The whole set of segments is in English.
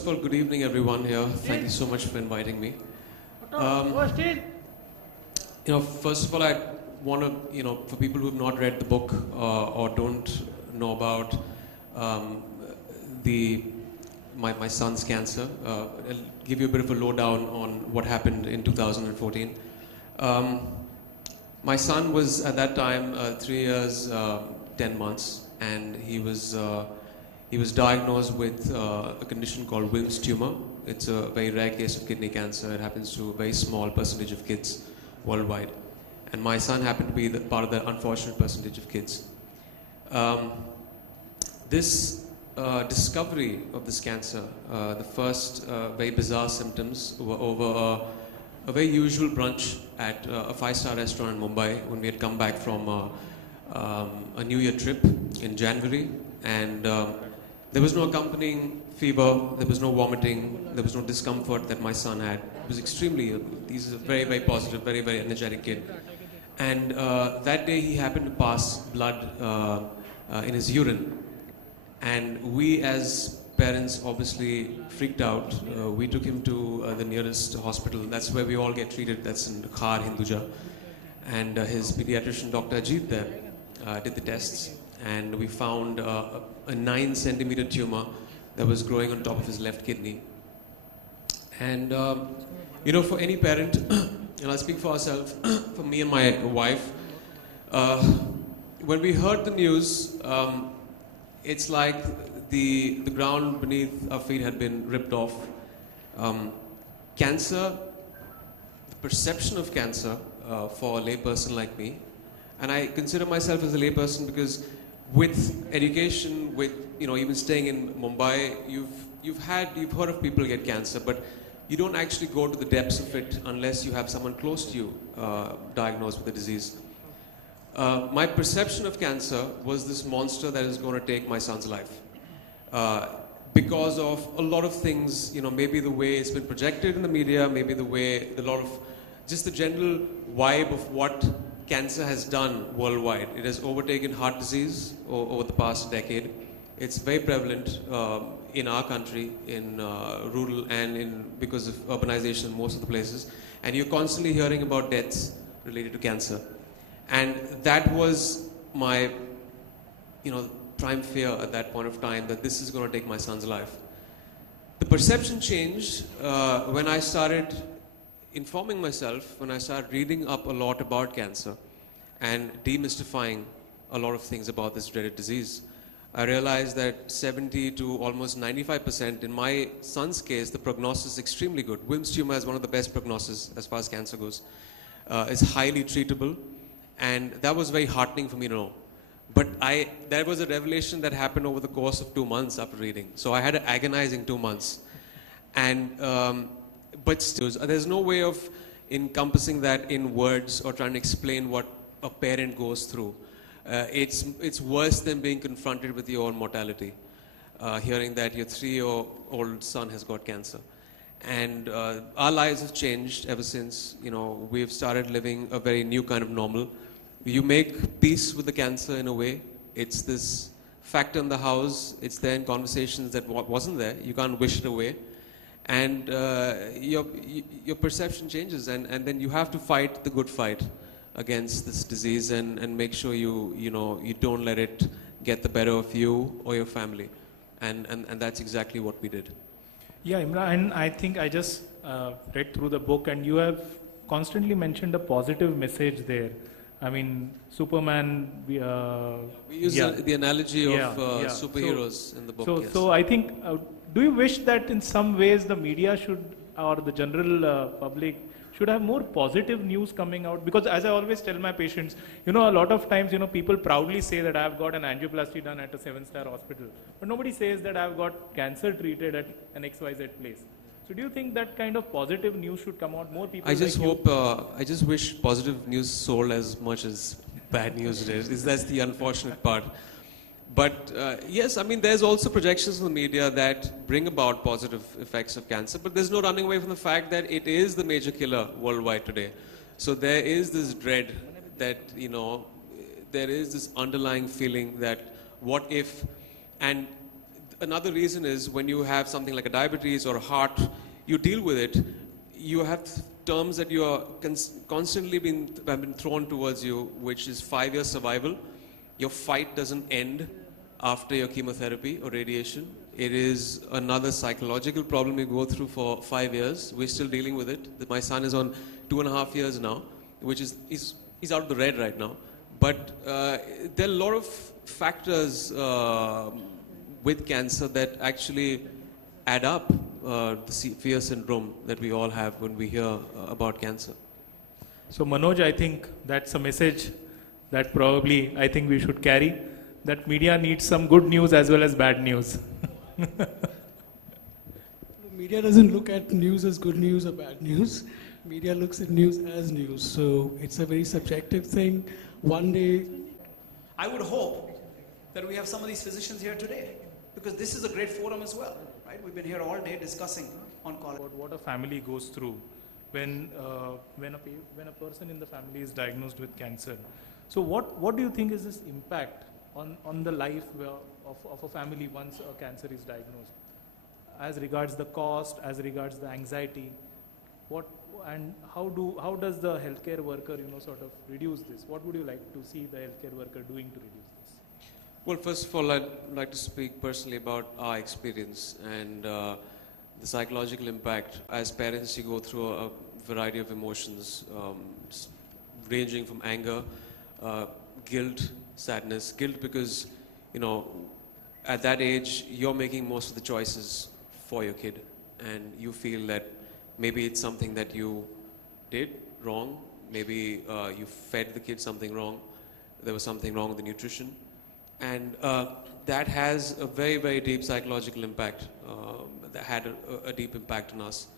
first of all, good evening everyone here. Thank you so much for inviting me. First of all, I want to, for people who have not read the book or don't know about my son's cancer, I'll give you a bit of a lowdown on what happened in 2014. My son was at that time 3 years, 10 months, and he was diagnosed with a condition called Wilms tumor. It's a very rare case of kidney cancer. It happens to a very small percentage of kids worldwide. And my son happened to be part of that unfortunate percentage of kids. This discovery of this cancer, the first very bizarre symptoms were over a very usual brunch at a 5-star restaurant in Mumbai when we had come back from a New Year trip in January. And there was no accompanying fever, there was no vomiting, there was no discomfort that my son had. He was extremely, he's a very, very positive, very, very energetic kid. And that day he happened to pass blood in his urine. And we as parents obviously freaked out. We took him to the nearest hospital. That's where we all get treated. That's in Khar, Hinduja. And his pediatrician, Dr. Ajit there, did the tests. And we found a 9-centimeter tumor that was growing on top of his left kidney. And, for any parent, and I'll speak for ourselves, for me and my wife, when we heard the news, it's like the ground beneath our feet had been ripped off. Cancer, the perception of cancer for a layperson like me, and I consider myself as a layperson because with education, with even staying in Mumbai, you've heard of people get cancer, but you don't actually go to the depths of it unless you have someone close to you diagnosed with the disease. My perception of cancer was this monster that is going to take my son's life. Because of a lot of things, maybe the way it's been projected in the media, maybe the way just the general vibe of what cancer has done worldwide. It has overtaken heart disease over the past decade. It's very prevalent in our country, in rural and because of urbanization in most of the places. And you're constantly hearing about deaths related to cancer. And that was my, prime fear at that point of time, that this is going to take my son's life. The perception changed when I started informing myself, when I started reading up a lot about cancer and demystifying a lot of things about this dreaded disease. I realized that 70 to almost 95%, in my son's case, the prognosis is extremely good. Wilms tumor has one of the best prognosis as far as cancer goes. It's highly treatable, and that was very heartening for me to know. But there was a revelation that happened over the course of 2 months after reading. So I had an agonizing 2 months. And, but still, there's no way of encompassing that in words or trying to explain what a parent goes through. It's worse than being confronted with your own mortality, hearing that your 3-year-old son has got cancer. And our lives have changed ever since. We've started living a very new kind of normal. You make peace with the cancer in a way. It's this factor in the house. It's there in conversations that wasn't there. You can't wish it away. And your perception changes. And then you have to fight the good fight against this disease and make sure you don't let it get the better of you or your family. And that's exactly what we did. Yeah, Emraan, and I think I just read through the book, and you have constantly mentioned a positive message there. I mean, Superman... we use the analogy of superheroes in the book. So I think, do you wish that in some ways the media should, or the general public, should have more positive news coming out? Because as I always tell my patients, a lot of times, people proudly say that I've got an angioplasty done at a 7-star hospital. But nobody says that I've got cancer treated at an XYZ place. So do you think that kind of positive news should come out? More people I just I just wish positive news sold as much as bad news is. That's the unfortunate part. But yes, I mean, there's also projections in the media that bring about positive effects of cancer, but there's no running away from the fact that it is the major killer worldwide today. So there is this dread that, there is this underlying feeling that what if, and another reason is when you have something like a diabetes or a heart, you deal with it. You have terms that you are constantly have been thrown towards you, which is 5 years survival. Your fight doesn't end after your chemotherapy or radiation. It is another psychological problem you go through for 5 years. We're still dealing with it. My son is on 2.5 years now, which is he's out of the red right now. But there are a lot of factors with cancer that actually add up the fear syndrome that we all have when we hear about cancer. So Manoj, I think that's a message that probably I think we should carry, that media needs some good news as well as bad news. Media doesn't look at news as good news or bad news. Media looks at news as news. So it's a very subjective thing. One day, I would hope that we have some of these physicians here today, because this is a great forum as well, right? We've been here all day discussing on colorectal. What a family goes through when a person in the family is diagnosed with cancer. So what do you think is this impact on the life of a family once a cancer is diagnosed, as regards the cost, as regards the anxiety? How does the healthcare worker sort of reduce this? What would you like to see the healthcare worker doing to reduce this? Well, first of all, I'd like to speak personally about our experience and the psychological impact. As parents, you go through a variety of emotions, ranging from anger, guilt, sadness. Guilt because, at that age, you're making most of the choices for your kid, and you feel that maybe it's something that you did wrong. Maybe you fed the kid something wrong. There was something wrong with the nutrition. And that has a very, very deep psychological impact. That had a deep impact on us.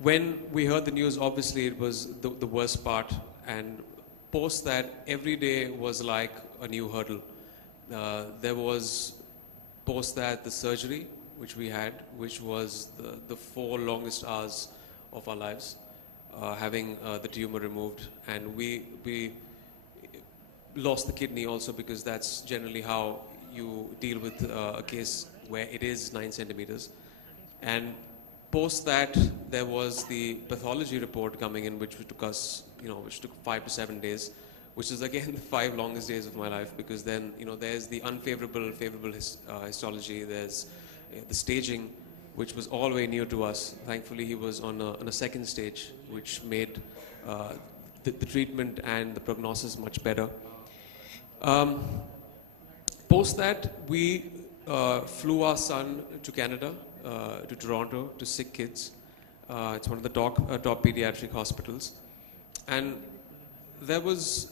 When we heard the news, obviously it was the worst part. And post that, every day was like a new hurdle. There was, post that, the surgery, which we had, which was the 4 longest hours of our lives, having the tumor removed. And we lost the kidney also, because that's generally how you deal with a case where it is 9 centimeters. And post that, there was the pathology report coming in, which took us, which took 5 to 7 days, which is again the 5 longest days of my life, because then, there's the favorable histology, there's the staging, which was all very new to us. Thankfully, he was on a second stage, which made the treatment and the prognosis much better. Post that, we flew our son to Canada, to Toronto, to Sick Kids. It's one of the top pediatric hospitals. And there was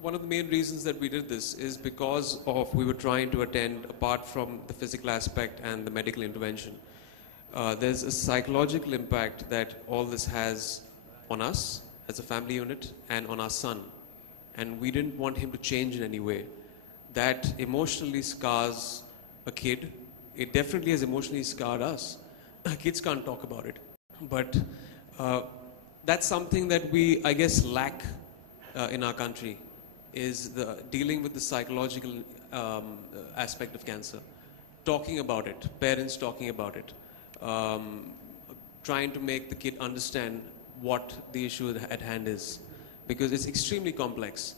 one of the main reasons that we did this is because we were trying to attend, apart from the physical aspect and the medical intervention, there's a psychological impact that all this has on us as a family unit and on our son. And we didn't want him to change in any way. That emotionally scars a kid. It definitely has emotionally scarred us. Kids can't talk about it. But that's something that we, I guess, lack in our country, is dealing with the psychological aspect of cancer. Talking about it, parents talking about it, trying to make the kid understand what the issue at hand is, because it's extremely complex.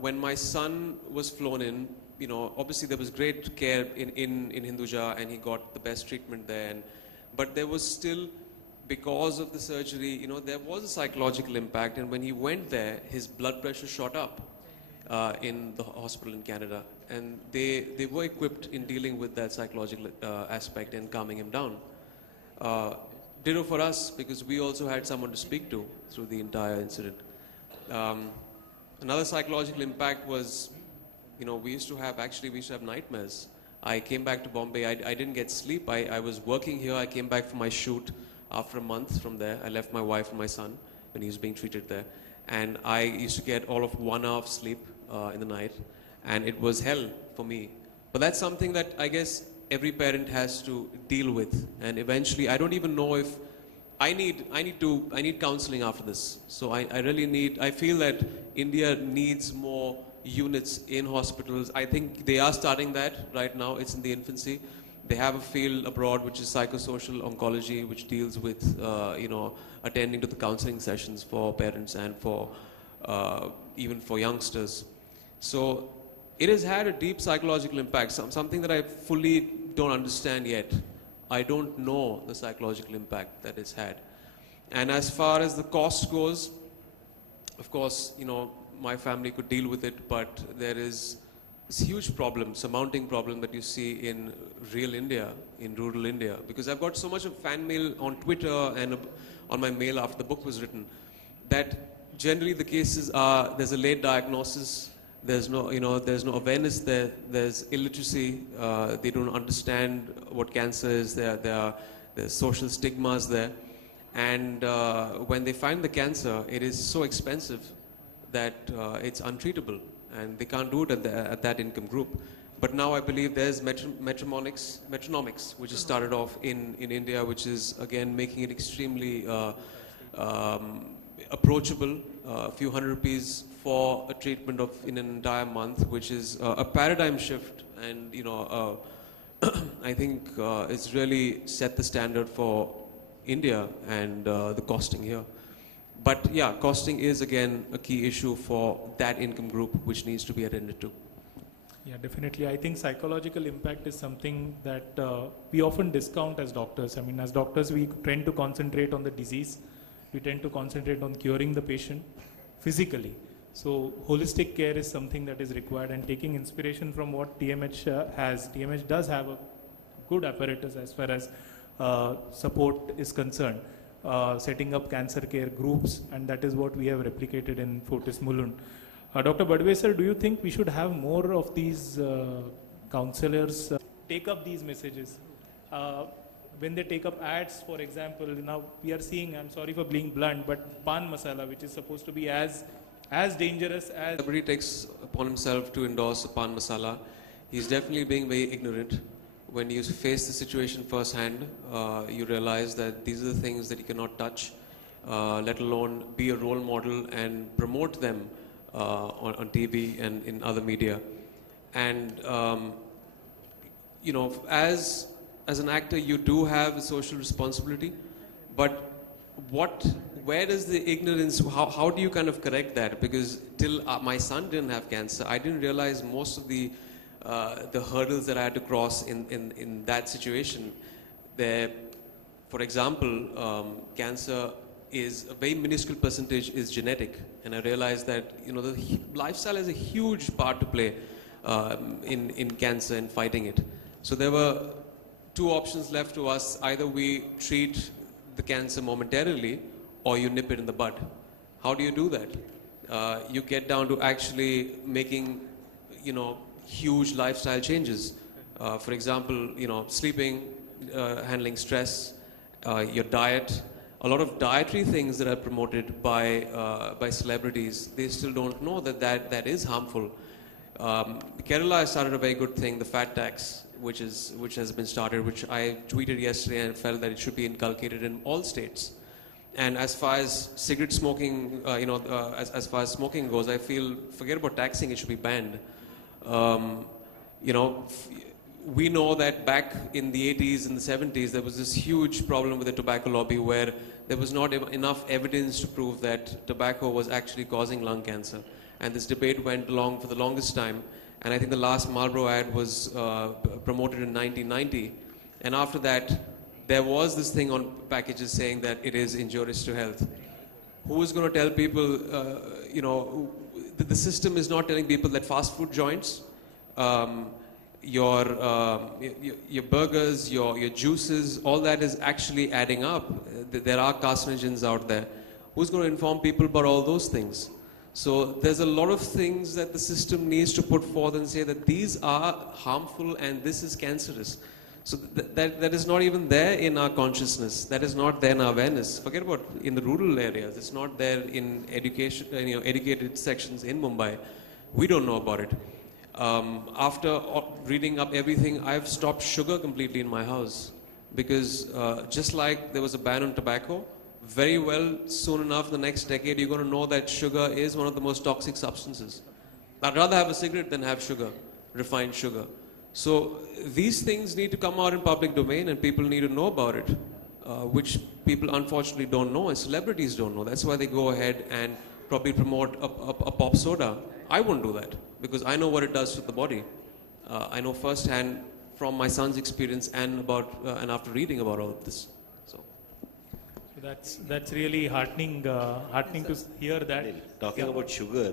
When my son was flown in, obviously there was great care in Hinduja, and he got the best treatment there. But there was still, because of the surgery, there was a psychological impact. And when he went there, his blood pressure shot up in the hospital in Canada. And they were equipped in dealing with that psychological aspect and calming him down. Ditto for us, because we also had someone to speak to through the entire incident. Another psychological impact was, we used to have nightmares. I came back to Bombay. I didn't get sleep. I was working here. I came back from my shoot after a month from there. I left my wife and my son when he was being treated there. And I used to get all of 1 hour of sleep in the night. And it was hell for me. But that's something that I guess every parent has to deal with. And eventually, I don't even know if I need counseling after this. So I really I feel that India needs more units in hospitals. I think they are starting that right now. It's in the infancy. They have a field abroad which is psychosocial oncology, which deals with, attending to the counseling sessions for parents and for even for youngsters. So it has had a deep psychological impact, something that I fully don't understand yet. I don't know the psychological impact that it's had. And as far as the cost goes, of course, my family could deal with it, but there is this huge problem, surmounting problem that you see in real India, in rural India, because I've got so much of fan mail on Twitter and on my mail after the book was written, that generally the cases are, there's a late diagnosis, there's no awareness there, there's illiteracy, they don't understand what cancer is, there's social stigmas there, and when they find the cancer, it is so expensive that it's untreatable, and they can't do it at that income group. But now I believe there's metronomics, which has started off in India, which is again making it extremely approachable. A few hundred rupees for a treatment in an entire month, which is a paradigm shift, and I think it's really set the standard for India and the costing here. But yeah, costing is again a key issue for that income group, which needs to be attended to. Yeah, definitely. I think psychological impact is something that we often discount as doctors. I mean, as doctors, we tend to concentrate on the disease. We tend to concentrate on curing the patient physically. So holistic care is something that is required, and taking inspiration from what TMH has. TMH does have a good apparatus as far as support is concerned, setting up cancer care groups, and that is what we have replicated in Fortis Mulund. Dr. Badwe sir, do you think we should have more of these counselors take up these messages? When they take up ads, for example, now we are seeing, I'm sorry for being blunt, but pan masala, which is supposed to be as dangerous as... Somebody takes upon himself to endorse a pan masala. He's definitely being very ignorant. When you face the situation firsthand, you realize that these are the things that you cannot touch, let alone be a role model and promote them on TV and in other media. And, as an actor, you do have a social responsibility, but where does the ignorance, how do you kind of correct that? Because till my son didn't have cancer, I didn't realize most of the hurdles that I had to cross in that situation. There, for example, cancer is a very minuscule percentage is genetic, and I realized that the lifestyle has a huge part to play in cancer and fighting it. So there were two options left to us: either we treat the cancer momentarily, or you nip it in the bud. How do you do that? You get down to actually making, huge lifestyle changes. For example, sleeping, handling stress, your diet. A lot of dietary things that are promoted by celebrities, they still don't know that is harmful. Kerala has started a very good thing, the fat tax, which has been started, which I tweeted yesterday and felt that it should be inculcated in all states. And as far as cigarette smoking, as far as smoking goes, I feel, forget about taxing, it should be banned. We know that back in the 80s and the 70s, there was this huge problem with the tobacco lobby where there was not enough evidence to prove that tobacco was actually causing lung cancer. And this debate went along for the longest time. And I think the last Marlboro ad was promoted in 1990. And after that, there was this thing on packages saying that it is injurious to health. Who is going to tell people, the system is not telling people that fast food joints, your burgers, your juices, all that is actually adding up. There are carcinogens out there. Who's going to inform people about all those things? So there's a lot of things that the system needs to put forth and say that these are harmful and this is cancerous. So that is not even there in our consciousness. That is not there in our awareness. Forget about in the rural areas. It's not there in education, educated sections in Mumbai. We don't know about it. After reading up everything, I've stopped sugar completely in my house because just like there was a ban on tobacco, very well soon enough the next decade you're going to know that sugar is one of the most toxic substances. I'd rather have a cigarette than have sugar, refined sugar. So these things need to come out in public domain and people need to know about it, which people unfortunately don't know and celebrities don't know. That's why they go ahead and probably promote a pop soda. I won't do that because I know what it does to the body. I know firsthand from my son's experience and and after reading about all of this. So that's really heartening to hear that. Talking about sugar,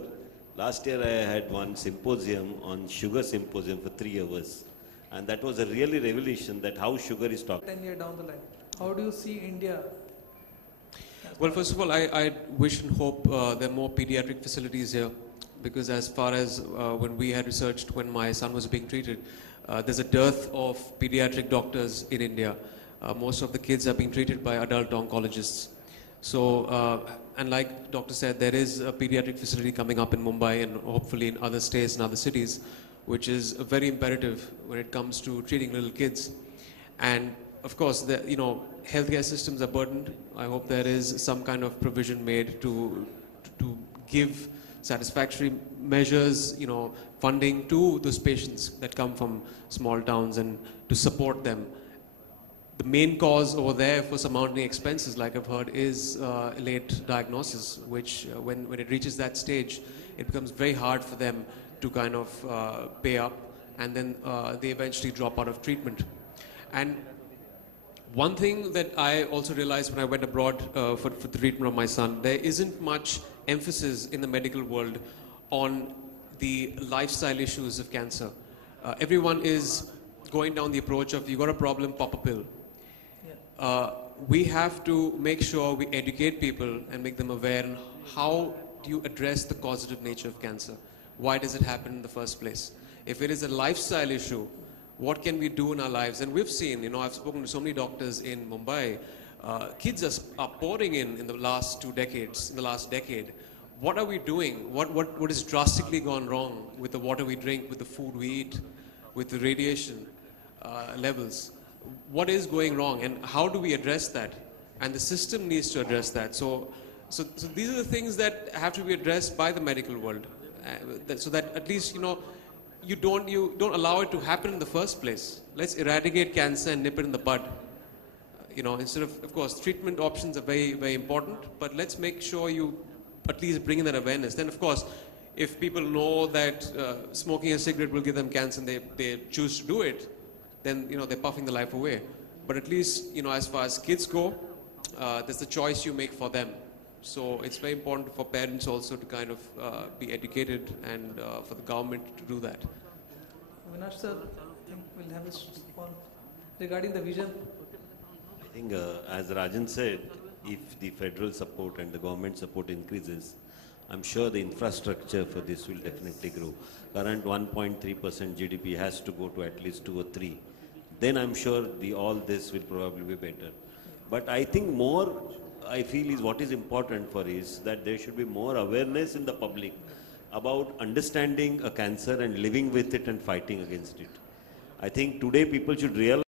last year I had one symposium on sugar symposium for 3 hours. And that was a really revelation that how sugar is talked. 10 years down the line, how do you see India? well, first of all, I wish and hope there are more pediatric facilities here, because as far as when we had researched when my son was being treated, there's a dearth of pediatric doctors in India. Most of the kids are being treated by adult oncologists. So, and like doctor said, there is a pediatric facility coming up in Mumbai and hopefully in other states and other cities, which is very imperative when it comes to treating little kids. And of course, healthcare systems are burdened. I hope there is some kind of provision made to give satisfactory measures, funding to those patients that come from small towns and to support them. The main cause over there for surmounting expenses, like I've heard, is late diagnosis, which when it reaches that stage, it becomes very hard for them to kind of pay up, and then they eventually drop out of treatment. And one thing that I also realized when I went abroad for the treatment of my son, there isn't much emphasis in the medical world on the lifestyle issues of cancer. Everyone is going down the approach of, you got a problem, pop a pill. We have to make sure we educate people and make them aware on how do you address the causative nature of cancer. Why does it happen in the first place? If it is a lifestyle issue, what can we do in our lives? And we've seen, I've spoken to so many doctors in Mumbai. Kids are pouring in the last 2 decades, in the last decade. What are we doing? What has drastically gone wrong with the water we drink, with the food we eat, with the radiation levels? What is going wrong, and how do we address that? And the system needs to address that. So these are the things that have to be addressed by the medical world, so that at least you don't allow it to happen in the first place. Let's eradicate cancer and nip it in the bud. Instead of course, treatment options are very, very important, but let's make sure you at least bring in that awareness. Then, of course, if people know that smoking a cigarette will give them cancer and they choose to do it, then they're puffing the life away. But at least as far as kids go, there's the choice you make for them. So it's very important for parents also to kind of be educated, and for the government to do that. Avinash sir, I think we'll have a response regarding the vision. I think as Rajan said, if the federal support and the government support increases, I'm sure the infrastructure for this will definitely grow. Current 1.3% GDP has to go to at least 2 or 3. Then I'm sure all this will probably be better. But I think more, I feel is what is important for is that there should be more awareness in the public about understanding a cancer and living with it and fighting against it. I think today people should realize